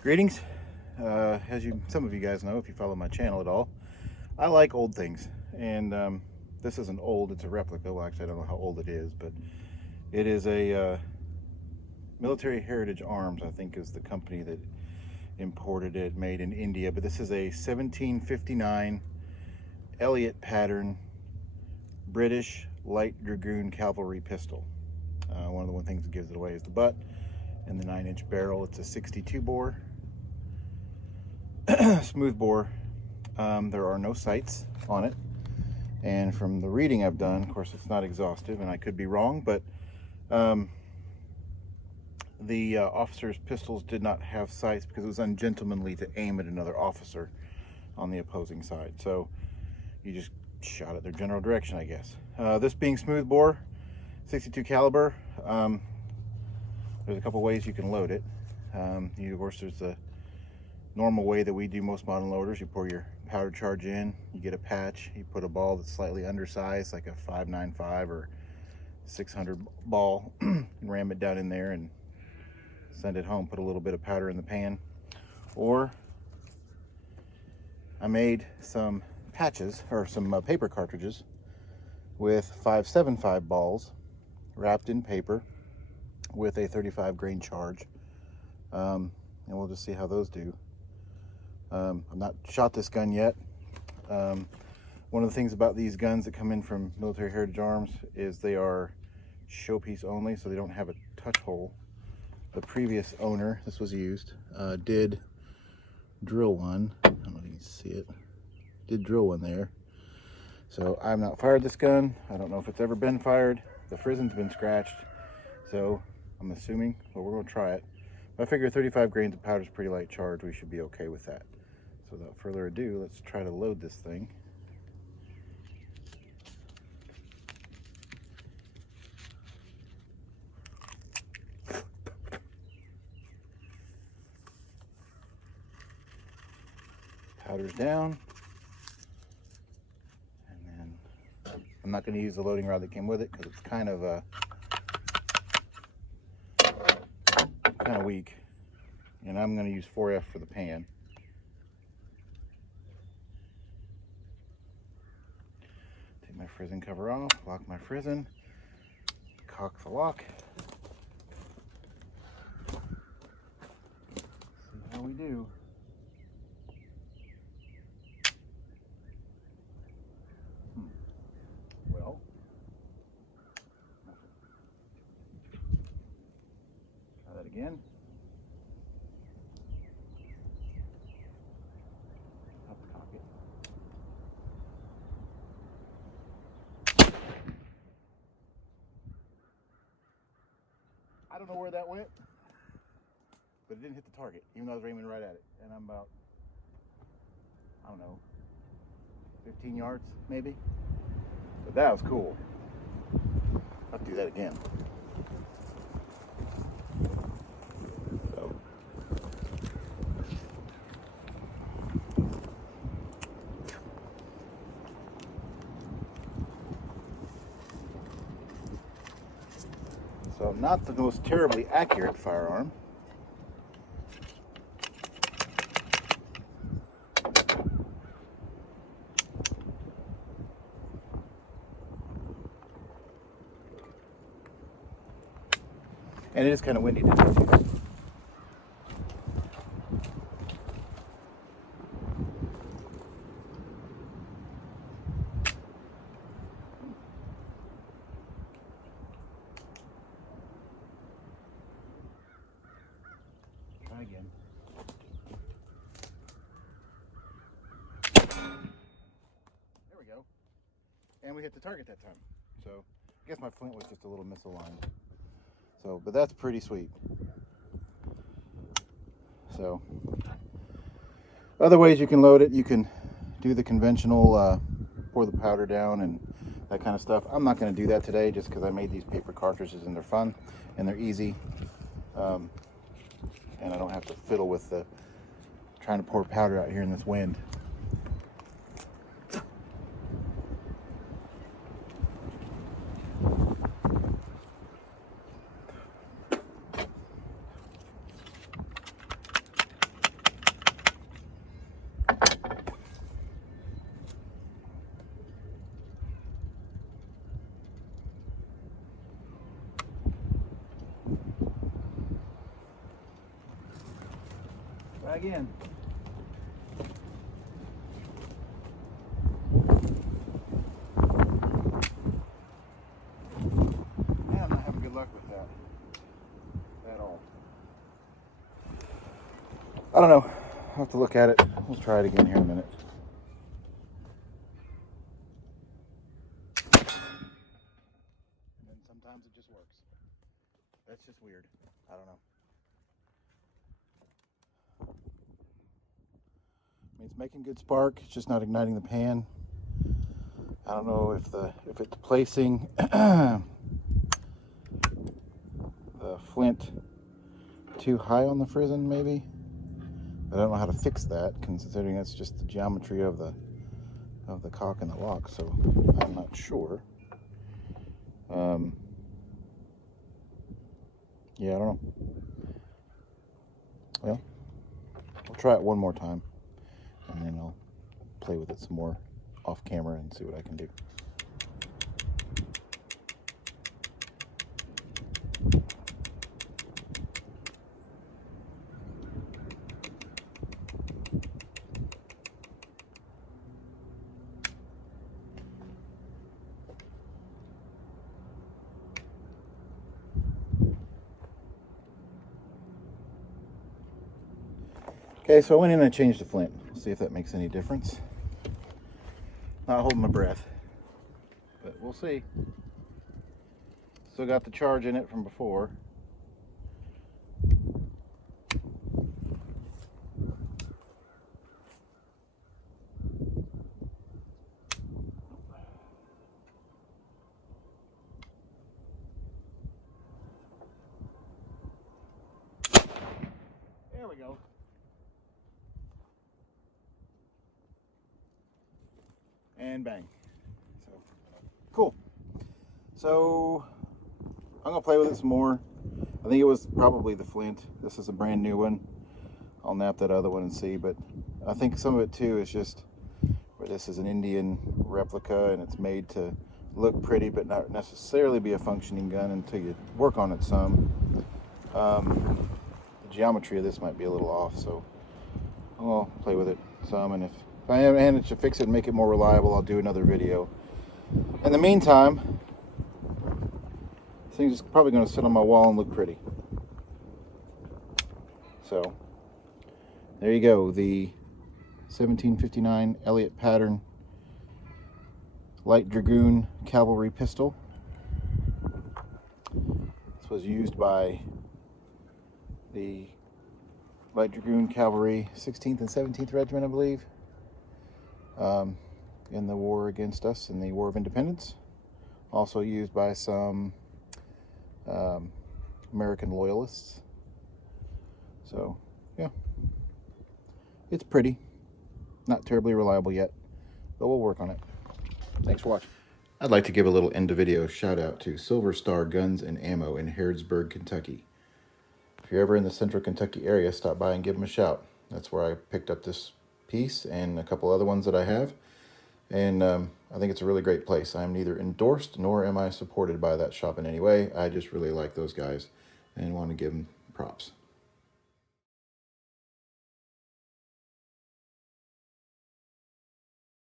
Greetings. As some of you guys know, if you follow my channel at all, I like old things, and this isn't old, it's a replica. Well, actually I don't know how old it is, but it is a Military Heritage Arms, I think is the company that imported it, made in India. But this is a 1759 Elliott pattern British Light Dragoon Cavalry pistol. One of the things that gives it away is the butt and the 9-inch barrel. It's a 62 bore, smooth bore. There are no sights on it, and from the reading I've done, of course it's not exhaustive and I could be wrong, but the officer's pistols did not have sights because it was ungentlemanly to aim at another officer on the opposing side. So you just shot at their general direction, I guess. This being smooth bore, 62 caliber, there's a couple ways you can load it. Of course, there's the normal way that we do most modern loaders. You pour your powder charge in, you get a patch, you put a ball that's slightly undersized, like a 595 or 600 ball, and ram it down in there and send it home. Put a little bit of powder in the pan. Or I made some patches, or some paper cartridges with 575 balls wrapped in paper with a 35 grain charge, and we'll just see how those do. I've not shot this gun yet. One of the things about these guns that come in from Military Heritage Arms is they are showpiece only, so they don't have a touch hole. The previous owner, this was used, did drill one. I don't know if you can see it. Did drill one there. So I've not fired this gun. I don't know if it's ever been fired. The frizzen's been scratched, so I'm assuming, well, we're gonna try it. I figure 35 grains of powder is pretty light charge. We should be okay with that. So without further ado, let's try to load this thing. Powder's down. And then I'm not gonna use the loading rod that came with it because it's kind of weak, and I'm going to use 4F for the pan. Take my frizzen cover off, lock my frizzen, cock the lock. See how we do. Well, try that again. I don't know where that went, but it didn't hit the target, even though I was aiming right at it. And I'm about, I don't know, 15 yards maybe. But that was cool. I'll do that again. So not the most terribly accurate firearm. And it is kind of windy today too. Try again. There we go. And we hit the target that time. So I guess my flint was just a little misaligned. So, but that's pretty sweet. So, other ways you can load it, you can do the conventional pour the powder down and that kind of stuff. I'm not going to do that today just because I made these paper cartridges and they're fun and they're easy. And I don't have to fiddle with trying to pour powder out here in this wind. again. Man, I'm not having good luck with that at all. I don't know. I'll have to look at it. We'll try it again here in a minute. And then sometimes it just works. That's just weird. I don't know. I mean, it's making good spark. It's just not igniting the pan. I don't know if it's placing the flint too high on the frizzen, maybe. I don't know how to fix that, considering that's just the geometry of the cock and the lock. So I'm not sure. Yeah, I don't know. Well, I'll try it one more time, and then I'll play with it some more off camera and see what I can do. Okay, so I went in and I changed the flint. See if that makes any difference. Not holding my breath, but we'll see. Still got the charge in it from before. There we go. And bang. So cool. So I'm gonna play with it some more. I think it was probably the flint. This is a brand new one. I'll nap that other one and see, but I think some of it too is just where this is an Indian replica and it's made to look pretty but not necessarily be a functioning gun until you work on it some. The geometry of this might be a little off, so I'll play with it some, and if I manage to fix it and make it more reliable, I'll do another video. In the meantime, this thing's probably going to sit on my wall and look pretty. So there you go, the 1759 Elliott pattern Light Dragoon cavalry pistol. This was used by the Light Dragoon Cavalry 16th and 17th Regiment, I believe, in the war against us in the War of Independence. Also used by some American loyalists. So yeah, it's pretty. Not terribly reliable yet, but we'll work on it. Thanks for watching. I'd like to give a little end of video shout out to Silver Star Guns and Ammo in Harrodsburg, Kentucky. If you're ever in the central Kentucky area, stop by and give them a shout. That's where I picked up this piece and a couple other ones that I have. And I think it's a really great place. I'm neither endorsed nor am I supported by that shop in any way. I just really like those guys and want to give them props.